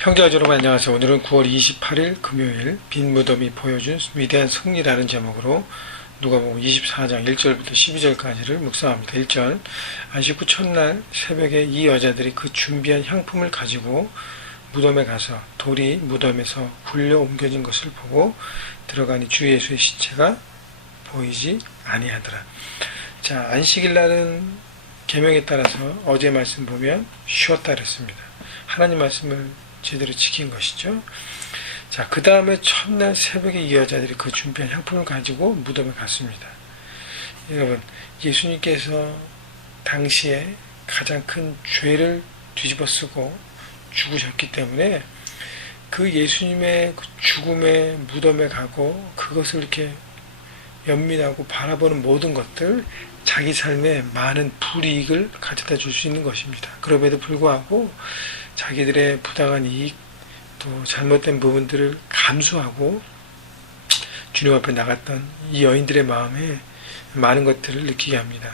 형제와 여러분 안녕하세요. 오늘은 9월 28일 금요일 빈 무덤이 보여준 위대한 승리라는 제목으로 누가복음 24장 1절부터 12절까지를 묵상합니다. 1절 안식 후 첫날 새벽에 이 여자들이 그 준비한 향품을 가지고 무덤에 가서 돌이 무덤에서 굴려 옮겨진 것을 보고 들어가니 주 예수의 시체가 보이지 아니하더라. 자, 안식일 날은 계명에 따라서 어제 말씀 보면 쉬었다 그랬습니다. 하나님 말씀을 제대로 지킨 것이죠. 자, 그 다음에 첫날 새벽에 이 여자들이 그 준비한 향품을 가지고 무덤에 갔습니다. 여러분, 예수님께서 당시에 가장 큰 죄를 뒤집어 쓰고 죽으셨기 때문에 그 예수님의 그 죽음의 무덤에 가고 그것을 이렇게 연민하고 바라보는 모든 것들, 자기 삶에 많은 불이익을 가져다 줄 수 있는 것입니다. 그럼에도 불구하고 자기들의 부당한 이익, 또 잘못된 부분들을 감수하고 주님 앞에 나갔던 이 여인들의 마음에 많은 것들을 느끼게 합니다.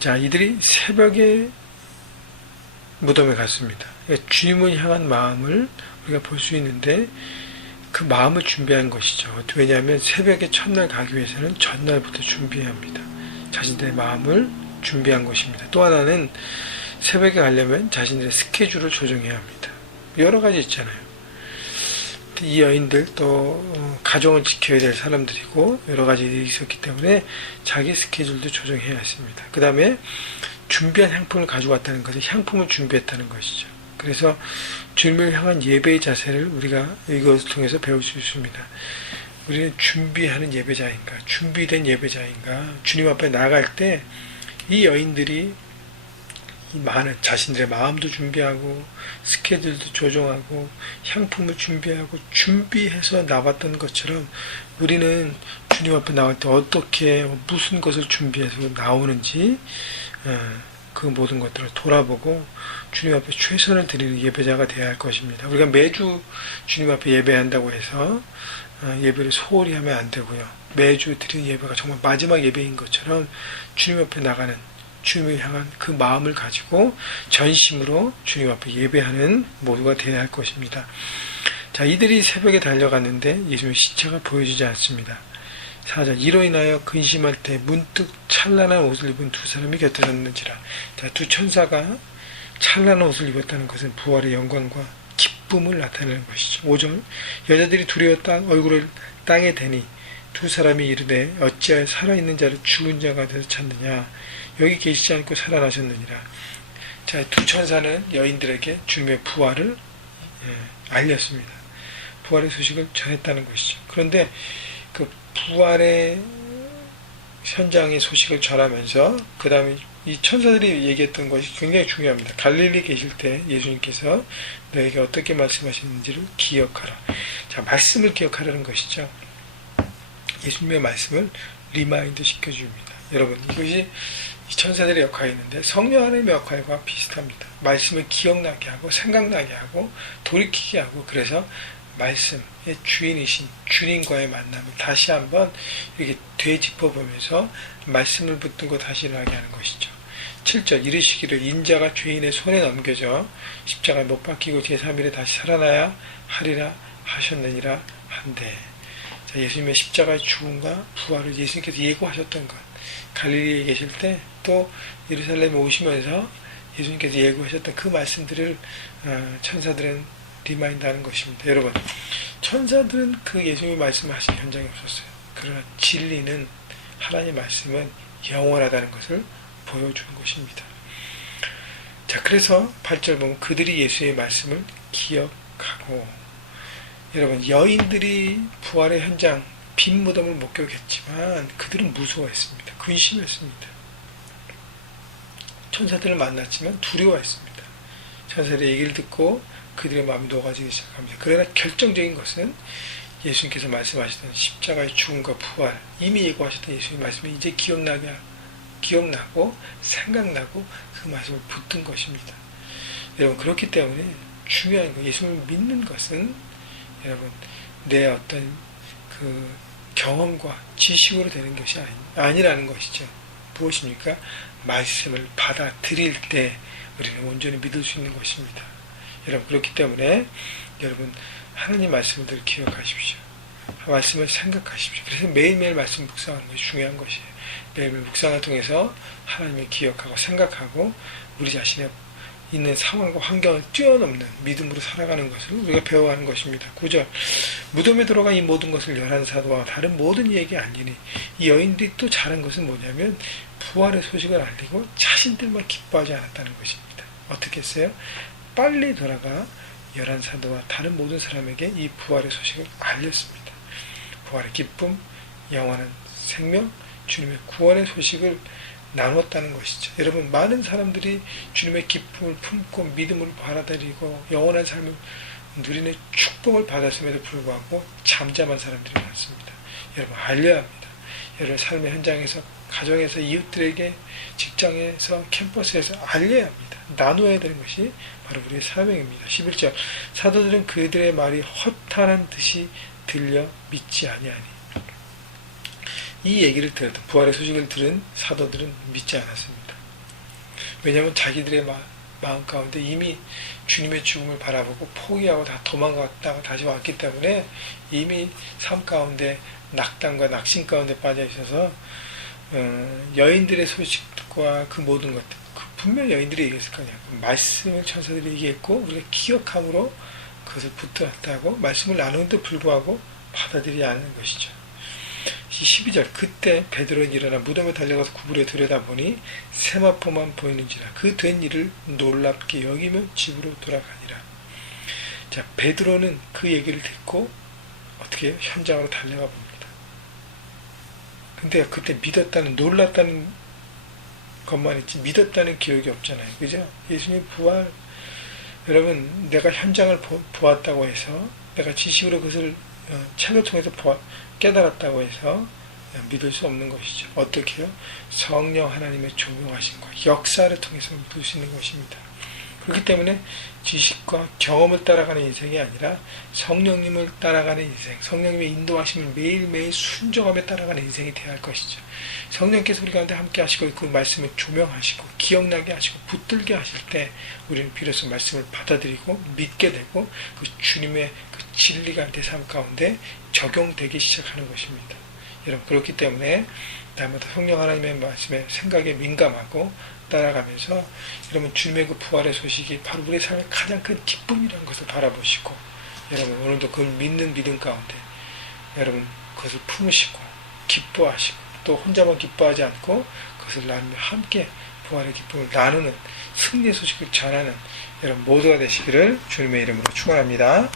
자, 이들이 새벽에 무덤에 갔습니다. 주님을 향한 마음을 우리가 볼 수 있는데 그 마음을 준비한 것이죠. 왜냐하면 새벽에 첫날 가기 위해서는 전날부터 준비해야 합니다. 자신들의 마음을 준비한 것입니다. 또 하나는 새벽에 가려면 자신들의 스케줄을 조정해야 합니다. 여러 가지 있잖아요. 이 여인들 또 가정을 지켜야 될 사람들이고 여러 가지 일이 있었기 때문에 자기 스케줄도 조정해야 했습니다. 그 다음에 준비한 향품을 가져왔다는 것은 향품을 준비했다는 것이죠. 그래서 주님을 향한 예배의 자세를 우리가 이것을 통해서 배울 수 있습니다. 우리는 준비하는 예배자인가, 준비된 예배자인가, 주님 앞에 나갈 때 이 여인들이 많은 자신들의 마음도 준비하고 스케줄도 조정하고 향품을 준비하고 준비해서 나왔던 것처럼 우리는 주님 앞에 나올 때 어떻게 무슨 것을 준비해서 나오는지 그 모든 것들을 돌아보고 주님 앞에 최선을 드리는 예배자가 되어야 할 것입니다. 우리가 매주 주님 앞에 예배한다고 해서 예배를 소홀히 하면 안 되고요. 매주 드리는 예배가 정말 마지막 예배인 것처럼 주님 앞에 나가는 주님을 향한 그 마음을 가지고 전심으로 주님 앞에 예배하는 모두가 되어야 할 것입니다. 자, 이들이 새벽에 달려갔는데 예수님의 시체가 보여지지 않습니다. 4절 이로 인하여 근심할 때 문득 찬란한 옷을 입은 두 사람이 곁에 섰는지라. 자, 두 천사가 찬란한 옷을 입었다는 것은 부활의 영광과 기쁨을 나타내는 것이죠. 5절 여자들이 두려워 얼굴을 땅에 대니 두 사람이 이르되 어찌하여 살아있는 자를 죽은 자가 돼서 찾느냐. 여기 계시지 않고 살아나셨느니라. 자, 두 천사는 여인들에게 주님의 부활을 알렸습니다. 부활의 소식을 전했다는 것이죠. 그런데 그 부활의 현장의 소식을 전하면서 그 다음에 이 천사들이 얘기했던 것이 굉장히 중요합니다. 갈릴리 계실 때 예수님께서 너에게 어떻게 말씀하셨는지를 기억하라. 자, 말씀을 기억하라는 것이죠. 예수님의 말씀을 리마인드 시켜줍니다. 여러분, 이것이 이 천사들의 역할이 있는데 성령 하나님의 역할과 비슷합니다. 말씀을 기억나게 하고 생각나게 하고 돌이키게 하고 그래서 말씀의 주인이신 주님과의 만남을 다시 한번 이렇게 되짚어보면서 말씀을 붙들고 다시 일어나게 하는 것이죠. 7절 이르시기를 인자가 죄인의 손에 넘겨져 십자가에 못 박히고 제3일에 다시 살아나야 하리라 하셨느니라 한데, 자, 예수님의 십자가의 죽음과 부활을 예수님께서 예고하셨던 것, 갈릴리에 계실 때 또 예루살렘에 오시면서 예수님께서 예고하셨던 그 말씀들을 천사들은 리마인드하는 것입니다. 여러분, 천사들은 그 예수님의 말씀을 하신 현장이 없었어요. 그러나 진리는 하나님의 말씀은 영원하다는 것을 보여주는 것입니다. 자, 그래서 8절 보면 그들이 예수의 말씀을 기억하고, 여러분, 여인들이 부활의 현장 빈 무덤을 목격했지만 그들은 무서워했습니다. 근심했습니다. 천사들을 만났지만 두려워했습니다. 천사들의 얘기를 듣고 그들의 마음이 녹아지기 시작합니다. 그러나 결정적인 것은 예수님께서 말씀하시던 십자가의 죽음과 부활, 이미 예고하셨던 예수님의 말씀이 이제 기억나고 생각나고 그 말씀을 붙든 것입니다. 여러분, 그렇기 때문에 중요한 거, 예수님을 믿는 것은 여러분 내 어떤 그 경험과 지식으로 되는 것이 아니라는 것이죠. 무엇입니까? 말씀을 받아들일 때 우리는 온전히 믿을 수 있는 것입니다. 여러분 그렇기 때문에 여러분 하나님 말씀을 늘 기억하십시오. 말씀을 생각하십시오. 그래서 매일매일 말씀 묵상하는 것이 중요한 것이에요. 매일매일 묵상을 통해서 하나님을 기억하고 생각하고 우리 자신의 있는 상황과 환경을 뛰어넘는 믿음으로 살아가는 것을 우리가 배워가는 것입니다. 9절 무덤에 들어가 이 모든 것을 열한 사도와 다른 모든 이에게 알리니 이 여인들이 또 잘한 것은 뭐냐면 부활의 소식을 알리고 자신들만 기뻐하지 않았다는 것입니다. 어떻게 했어요? 빨리 돌아가 열한 사도와 다른 모든 사람에게 이 부활의 소식을 알렸습니다. 부활의 기쁨, 영원한 생명, 주님의 구원의 소식을 나눴다는 것이죠. 여러분 많은 사람들이 주님의 기쁨을 품고 믿음을 받아들이고 영원한 삶을 누리는 축복을 받았음에도 불구하고 잠잠한 사람들이 많습니다. 여러분 알려야 합니다. 여러분 삶의 현장에서 가정에서 이웃들에게 직장에서 캠퍼스에서 알려야 합니다. 나누어야 되는 것이 바로 우리의 사명입니다. 11절 사도들은 그들의 말이 허탄한 듯이 들려 믿지 아니하니 이 얘기를 들었던 부활의 소식을 들은 사도들은 믿지 않았습니다. 왜냐하면 자기들의 마음 가운데 이미 주님의 죽음을 바라보고 포기하고 다 도망갔다가 다시 왔기 때문에 이미 삶 가운데 낙담과 낙심 가운데 빠져 있어서 여인들의 소식과 그 모든 것들 분명 여인들이 얘기했을 거냐. 말씀을 천사들이 얘기했고 우리가 기억함으로 그것을 붙들었다고 말씀을 나누는데 불구하고 받아들이지 않는 것이죠. 12절 그때 베드로는 일어나 무덤에 달려가서 구부려 들여다보니 세마포만 보이는지라 그 된 일을 놀랍게 여기며 집으로 돌아가니라. 자, 베드로는 그 얘기를 듣고 어떻게 해요? 현장으로 달려가 봅니다. 근데 그때 믿었다는 놀랐다는 것만 있지 믿었다는 기억이 없잖아요. 그죠? 예수님 부활 여러분 내가 현장을 보았다고 해서 내가 지식으로 그것을 책을 통해서 깨달았다고 해서 믿을 수 없는 것이죠. 어떻게 해요? 성령 하나님의 조명하심과 역사를 통해서 믿을 수 있는 것입니다. 그렇기 때문에 지식과 경험을 따라가는 인생이 아니라 성령님을 따라가는 인생, 성령님의 인도하심을 매일매일 순종하며 따라가는 인생이 되어야 할 것이죠. 성령께서 우리 가운데 함께 하시고 그 말씀을 조명하시고 기억나게 하시고 붙들게 하실 때 우리는 비로소 말씀을 받아들이고 믿게 되고 그 주님의 그 진리가 내 삶 가운데 적용되기 시작하는 것입니다. 여러분 그렇기 때문에 날마다 성령 하나님의 말씀에 생각에 민감하고 따라가면서 여러분 주님의 그 부활의 소식이 바로 우리의 삶의 가장 큰 기쁨이라는 것을 바라보시고 여러분 오늘도 그걸 믿는 믿음 가운데 여러분 그것을 품으시고 기뻐하시고 또 혼자만 기뻐하지 않고 그것을 나누며 함께 부활의 기쁨을 나누는 승리의 소식을 전하는 여러분 모두가 되시기를 주님의 이름으로 축원합니다.